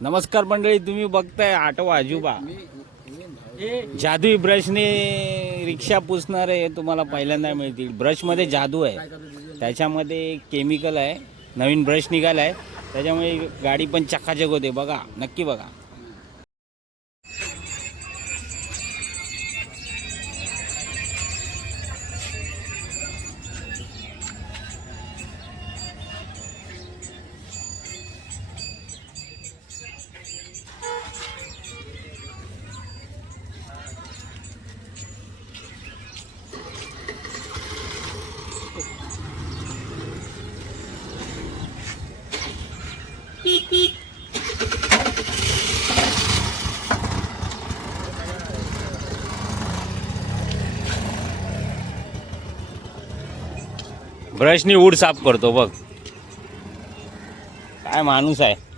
नमस्कार मंडळी तुम्ही बघताय आटो आजोबा. जादू ब्रशने रिक्षा पुसणारे तुम्हाला पहिल्यांदा मिळतील. ब्रशमध्ये जादू आहे. त्याच्यामध्ये केमिकल आहे. नवीन ब्रश निघाला आहे त्याच्यामुळे गाडी पण चकाचक होते. बघा नक्की बघा. ब्रशनी ऊड साफ करतो बघ. काय माणूस आहे.